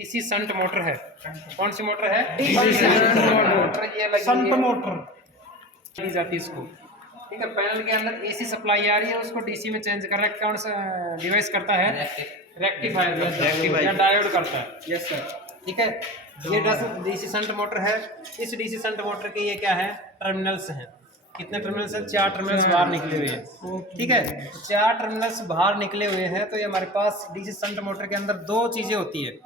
DC shunt motor है। कौन सी motor है? DC shunt motor. ये लगी शंट है, मोटर लगी जाती है इसको। ठीक है, पैनल के अंदर एसी सप्लाई आ रही है, उसको डीसी में चेंज कर रहा है। कौन सा डिवाइस करता है? रेक्टिफायर या डायोड करता है। Yes sir. ठीक है, ये डीसी शंट मोटर है। इस डीसी शंट मोटर के ये क्या है? टर्मिनल्स हैं। कितने टर्मिनल्स हैं? 4 टर्मिनल्स बाहर निकले हुए हैं। ठीक है, 4 टर्मिनल्स बाहर निकले हुए हैं। तो ये हमारे पास डीसी शंट मोटर के अंदर दो चीजें होती है,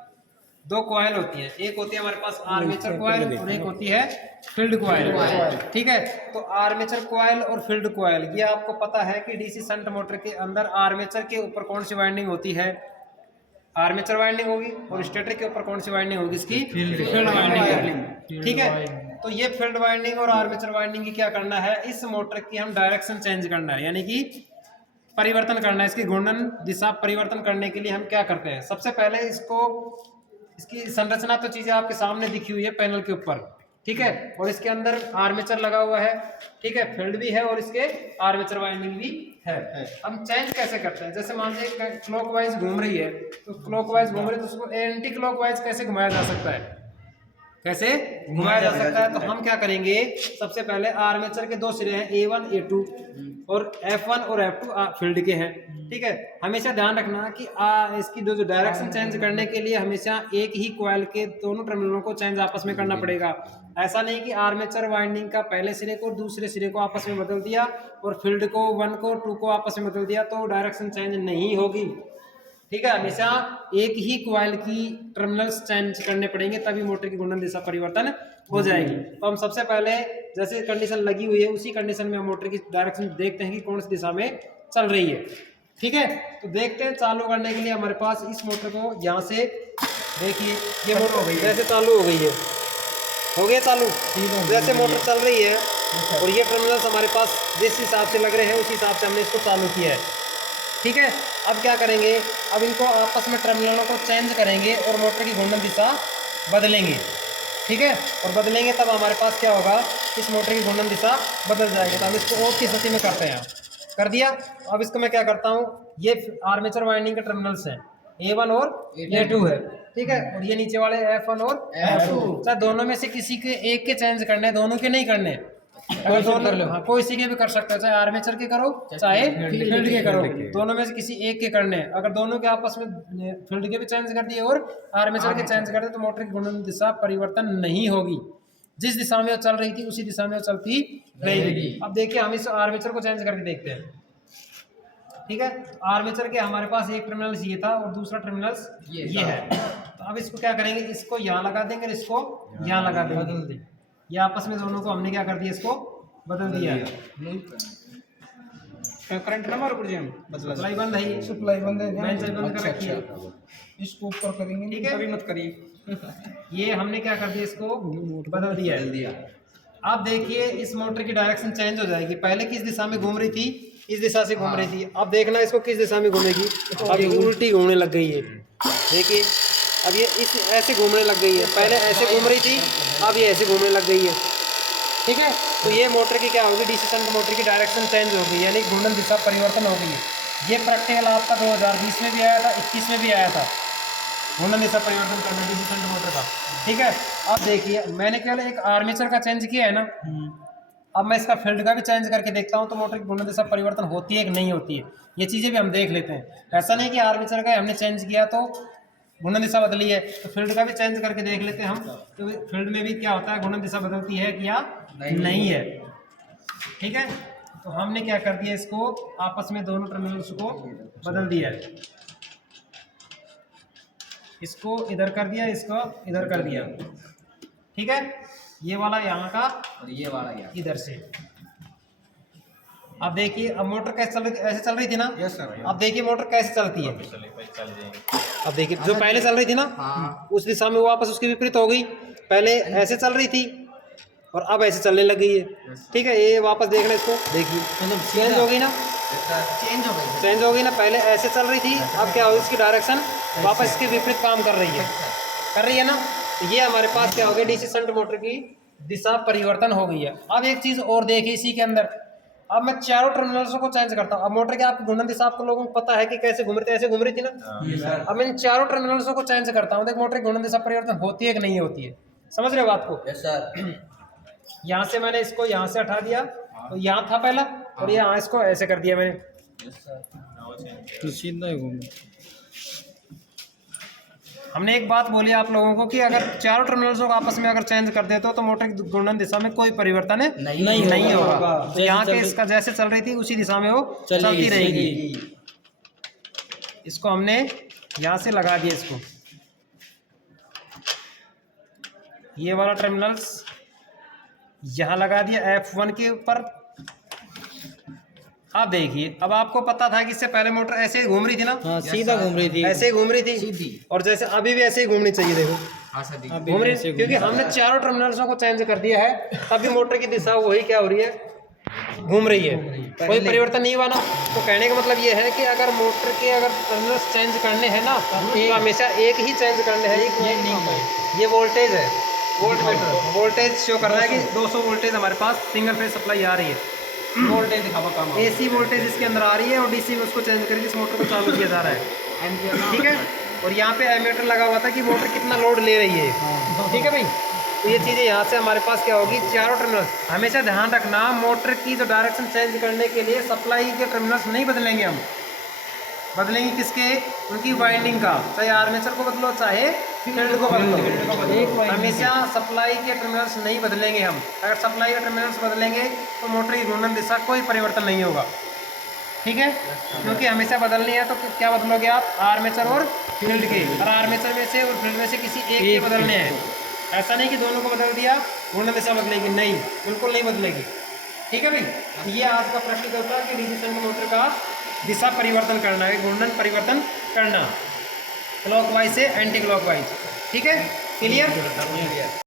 दो कॉइल होती है। एक होती है हमारे पास आर्मेचर कॉइल और एक होती है फील्ड कॉइल। ठीक है, तो आर्मेचर कॉइल और फील्ड कॉइल, ये आपको पता है कि डीसी शंट मोटर के अंदर आर्मेचर के ऊपर कौन सी वाइंडिंग होती है? आर्मेचर वाइंडिंग होगी। और स्टेटर के ऊपर कौन सी वाइंडिंग होगी? इसकी फील्ड वाइंडिंग। ठीक है, तो ये फील्ड वाइंडिंग और आर्मेचर वाइंडिंग की क्या करना है? इस मोटर की हम डायरेक्शन चेंज करना है, यानी कि परिवर्तन करना है। इसकी घूर्णन दिशा परिवर्तन करने के लिए हम क्या करते हैं? सबसे पहले इसकी संरचना तो चीजें आपके सामने दिखी हुई है पैनल के ऊपर। ठीक है, और इसके अंदर आर्मेचर लगा हुआ है। ठीक है, फील्ड भी है और इसके आर्मेचर वाइंडिंग भी है। हम चेंज कैसे करते हैं? जैसे मान लीजिए क्लॉकवाइज घूम रही है, तो क्लॉकवाइज घूम रही है, तो उसको एंटी क्लॉकवाइज कैसे घुमाया जा सकता है? कैसे घुमाया जा सकता है? तो हम क्या करेंगे, सबसे पहले आर्मेचर के दो सिरे हैं, A1 A2 और F1 और F2 फील्ड के हैं। ठीक है, हमेशा ध्यान रखना कि इसकी जो डायरेक्शन चेंज करने के लिए हमेशा एक ही कॉइल के दोनों टर्मिनलों को चेंज आपस में करना पड़ेगा। ऐसा नहीं कि आर्मेचर वाइंडिंग का पहले सिरे को दूसरे सिरे को आपस में बदल दिया और फील्ड को 1 को 2 को आपस में बदल दिया, तो डायरेक्शन चेंज नहीं होगी। ठीक है, हमेशा एक ही कॉइल की टर्मिनल्स चेंज करने पड़ेंगे, तभी मोटर की घूर्णन दिशा परिवर्तन हो जाएगी। तो हम सबसे पहले जैसे कंडीशन लगी हुई है उसी कंडीशन में हम मोटर की डायरेक्शन देखते हैं कि कौन सी दिशा में चल रही है। ठीक है, तो देखते हैं। चालू करने के लिए हमारे पास इस मोटर को यहाँ से देखिए, ये मोटर हो गई, जैसे चालू हो गई है, हो गया चालू। जैसे मोटर चल रही है और ये टर्मिनल्स हमारे पास जिस हिसाब से लग रहे हैं उस हिसाब से हमने इसको चालू किया है। ठीक है, अब क्या करेंगे? अब इनको आपस में टर्मिनलों को चेंज करेंगे और मोटर की घूर्णन दिशा बदलेंगे। ठीक है, और बदलेंगे तब हमारे पास क्या होगा? इस मोटर की घूर्णन दिशा बदल जाएगी। तो हम इसको ऑफ की स्थिति में करते हैं, कर दिया। अब इसको मैं क्या करता हूँ, ये आर्मेचर वाइंडिंग के टर्मिनल्स हैं, A1 और A2 है। ठीक है, और ये नीचे वाले F1 और F2। चाहे दोनों में से किसी के एक के चेंज करने, दोनों के नहीं करने। कोई दोनों, हाँ, कोई इसी के भी कर सकता है, चाहे आर्मेचर के करो चाहे फील्ड के करो, दोनों में से किसी एक के करने। अगर दोनों के आपस में फील्ड के भी चेंज कर दिए और आर्मेचर के चेंज कर दिए, तो मोटर की घूर्णन दिशा परिवर्तन नहीं होगी। जिस दिशा में वो चल रही थी उसी दिशा में वो चलती रहेगी। अब देखिए, हम इस आर्मेचर को चेंज करके देखते हैं। ठीक है, आर्मेचर के हमारे पास एक टर्मिनल ये था और दूसरा टर्मिनल ये है। तो अब इसको क्या करेंगे, इसको यहाँ लगा देंगे, इसको यहाँ लगा देंगे। ये आपस में दोनों को हमने क्या कर दिया, इसको बदल दिया है। करंट नंबर ऊपर जी सप्लाई बंद है, सप्लाई बंद है, मैन से बंद कर रखी है। इसको ऊपर करेंगे। ठीक है, कभी मत करिए। ये हमने क्या कर दिया, इसको बदल दिया है। अब देखिए, इस मोटर की डायरेक्शन चेंज हो जाएगी। पहले किस दिशा में घूम रही थी? इस दिशा से घूम रही थी। अब देखना इसको किस दिशा में घूमेगी। अब ये उल्टी घूमने लग गई है। देखिए, अब ये इस ऐसे घूमने लग गई है। पहले ऐसे घूम रही थी, अब ये ऐसे घूमने लग गई है। ठीक है, तो ये मोटर की क्या होगी, डीसी शंट मोटर की डायरेक्शन चेंज होगी, यानी घूर्णन दिशा परिवर्तन हो गई है। ये प्रैक्टिकल आपका 2020 में भी आया था, 21 में भी आया था, घूर्णन दिशा परिवर्तन करना डीसी शंट मोटर का। ठीक है, अब देखिए, मैंने केवल एक आर्मेचर का चेंज किया है ना, अब मैं इसका फील्ड का भी चेंज करके देखता हूँ तो मोटर की घूर्णन दिशा परिवर्तन होती है कि नहीं होती है। ये चीज़ें भी हम देख लेते हैं। ऐसा नहीं कि आर्मेचर का हमने चेंज किया तो घूर्णन दिशा बदली है, तो फील्ड का भी चेंज करके देख लेते हैं हम, तो फील्ड में भी क्या होता है, घूर्णन दिशा बदलती है कि या नहीं है। ठीक है, तो हमने क्या कर दिया, इसको आपस में दोनों टर्मिनल्स को बदल दिया है। इसको इधर कर दिया, इसको इधर कर दिया। ठीक है, ये वाला यहाँ का और ये वाला यहाँ इधर से। अब देखिए, अब मोटर कैसे चल रही, ऐसे चल रही थी ना। Yes sir. अब देखिए मोटर कैसे चलती है। अब देखिए, जो पहले चल रही थी ना, उस दिशा में वो वापस उसकी विपरीत हो गई। पहले ऐसे चल रही थी और अब ऐसे चलने लग गई है। ठीक है, ये वापस देखना, इसको देखिए, चेंज हो गई ना, चेंज हो गई ना। पहले ऐसे चल रही थी, अब क्या हो, इसकी डायरेक्शन वापस इसके विपरीत काम कर रही है ना। तो ये हमारे पास क्या हो गया, डीसी शंट मोटर की दिशा परिवर्तन हो गई है। अब एक चीज और देखिए इसी के अंदर, अब मैं चारों टर्मिनल्सों को चेंज करता हूँ। अब मोटर की आपकी घूर्णन दिशा आपको लोगों को पता है कि कैसे घूम रही थी, ऐसे घूम रही थी ना। अब मैं इन चारों टर्मिनल्सों को चेंज करता हूँ, देख मोटर की घूर्णन दिशा परिवर्तन होती है कि नहीं होती है, समझ रहे हो बात को? Yes sir. यहाँ से मैंने इसको यहाँ से हटा दिया, तो यहाँ था पहला, और यहाँ इसको ऐसे कर दिया मैंने। Yes sir. तो सीधा ही घूम। हमने एक बात बोली आप लोगों को कि अगर चारों टर्मिनल्सों को आपस में अगर चेंज कर दे तो मोटर की घूर्णन दिशा में कोई परिवर्तन नहीं होगा। तो यहाँ के इसका जैसे चल रही थी उसी दिशा में वो चलती रहेगी। इसको हमने यहाँ से लगा दिया, इसको ये वाला टर्मिनल्स यहाँ लगा दिया F1 के ऊपर। अब देखिए, अब आपको पता था कि इससे पहले मोटर ऐसे ही घूम रही थी ना, हाँ सीधा घूम रही थी, ऐसे ही घूम रही थी सीधी। और जैसे अभी भी ऐसे ही घूमनी चाहिए। देखो हाँ सर जी। घूम रही है, क्योंकि हमने चारों टर्मिनल्सों को चेंज कर दिया है, तभी मोटर की दिशा वही क्या हो रही है, घूम रही है, कोई परिवर्तन नहीं हुआ ना। तो कहने का मतलब ये है कि अगर मोटर के अगर टर्मिनल्स चेंज करने हैं ना तो हमेशा एक ही चेंज करने हैं। ये वोल्टेज है, वोल्टमीटर वोल्टेज शो कर रहा है कि 200 वोल्टेज हमारे पास सिंगल फेज सप्लाई आ रही है। वोल्टेज दिखावा काम। AC वोल्टेज इसके अंदर आ रही है और DC में उसको चेंज करके इस मोटर को चालू किया जा रहा है, ठीक है। और यहाँ पे एमीटर लगा हुआ था कि मोटर कितना लोड ले रही है, ठीक है भाई। तो ये चीज़ें यहाँ से हमारे पास क्या होगी, चारों टर्मिनल। हमेशा ध्यान रखना मोटर की जो डायरेक्शन चेंज करने के लिए सप्लाई के टर्मिनल्स नहीं बदलेंगे हम, बदलेंगे किसके, उनकी वाइंडिंग का, चाहे आर्मेचर को बदलो चाहे फील्ड को बदलो, हमेशा सप्लाई के टर्मिनल्स नहीं बदलेंगे हम। अगर सप्लाई के टर्मिनल्स बदलेंगे तो मोटर की घूर्णन दिशा कोई परिवर्तन नहीं होगा, ठीक है। क्योंकि हमेशा बदलनी है तो क्या बदलोगे आप, आर्मेचर और फील्ड के, और आर्मेचर में से और फील्ड में से किसी एक के बदलने हैं। ऐसा नहीं कि दोनों को बदल दिया घूर्णन दिशा बदलेगी, नहीं, बिल्कुल नहीं बदलेगी, ठीक है भाई। ये आज का प्रैक्टिकल था कि डीसी शंट मोटर का दिशा परिवर्तन करना है, घूर्णन परिवर्तन करना, क्लॉकवाइज से एंटी क्लॉकवाइज, ठीक है, क्लियर।